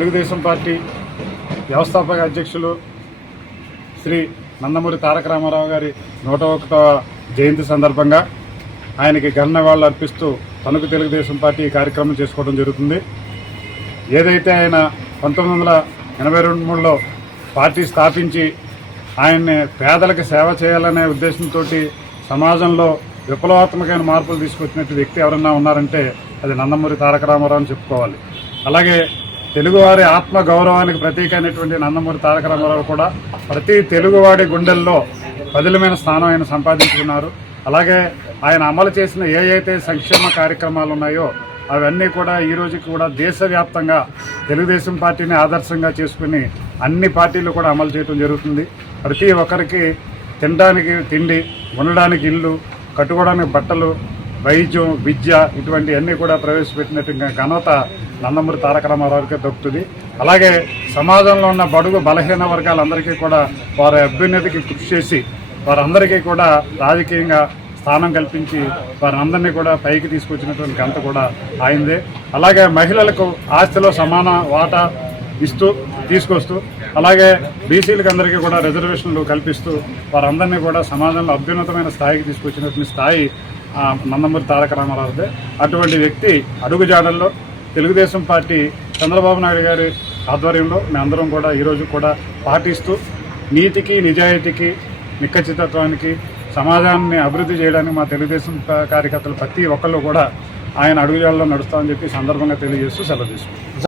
Telugu Desam party వ్యవస్థాపక అధ్యక్షులు శ్రీ నందమూరి తారక రామారావు గారి 101వ జయంతి సందర్భంగా ఆయనకి ఘన నివాళులు అర్పిస్తూ తణుకు తెలుగుదేశం పార్టీ ఈ కార్యక్రమం చేసుకోవడం జరుగుతుంది. ఏదైతే ఆయన 1983లో పార్టీ స్థాపించి ఆయన్ని పేదలకు సేవ చేయాలనే ఉద్దేశంతో సమాజంలో విప్లవాత్మకమైన మార్పులు తీసుకొచ్చినట్టు వ్యక్తి ఎవరన్నా ఉన్నారంటే అది నందమూరి తారక రామారావు అని చెప్పుకోవాలి. అలాగే తెలుగువారి ఆత్మ గౌరవానికి ప్రతీక అయినటువంటి నందమూరి తారక రామారావు కూడా ప్రతి తెలుగువాడి గుండెల్లో పదిలమైన స్థానం ఆయన సంపాదించుకున్నారు. అలాగే ఆయన అమలు చేసిన ఏవైతే సంక్షేమ కార్యక్రమాలు ఉన్నాయో అవన్నీ కూడా ఈ రోజుకి కూడా దేశవ్యాప్తంగా తెలుగుదేశం పార్టీని ఆదర్శంగా చేసుకుని అన్ని పార్టీలు కూడా అమలు చేయడం జరుగుతుంది. ప్రతి ఒక్కరికి తినడానికి తిండి, ఉండడానికి ఇల్లు, కట్టుకోవడానికి బట్టలు, వైద్యం, విద్య ఇటువంటి అన్నీ కూడా ప్రవేశపెట్టినట్టు ఘనత నందమూరి తారక రామారావుకే దక్కుతుంది. అలాగే సమాజంలో ఉన్న బడుగు బలహీన వర్గాలందరికీ కూడా వారి అభ్యున్నతికి కృషి చేసి వారందరికీ కూడా రాజకీయంగా స్థానం కల్పించి వారందరినీ కూడా పైకి తీసుకొచ్చినటువంటి ఘనత కూడా ఆయనదే. అలాగే మహిళలకు ఆస్తిలో సమాన వాటా ఇస్తూ తీసుకొస్తూ అలాగే బీసీలకు అందరికీ కూడా రిజర్వేషన్లు కల్పిస్తూ వారందరినీ కూడా సమాజంలో అభ్యున్నతమైన స్థాయికి తీసుకొచ్చినటువంటి స్థాయి నందమూరి తారక రామారావుదే. అటువంటి వ్యక్తి అడుగుజాడల్లో తెలుగుదేశం పార్టీ చంద్రబాబు నాయుడు గారి ఆధ్వర్యంలో మేమందరం కూడా ఈరోజు కూడా పాటిస్తూ నీతికి, నిజాయితీకి, నిక్కచ్చితత్వానికి, సమాజాన్ని అభివృద్ధి చేయడానికి మా తెలుగుదేశం కార్యకర్తలు ప్రతి ఒక్కళ్ళు కూడా ఆయన అడుగుజాడల్లో నడుస్తామని చెప్పి సందర్భంగా తెలియజేస్తూ సెలవు తీసుకుంటాం.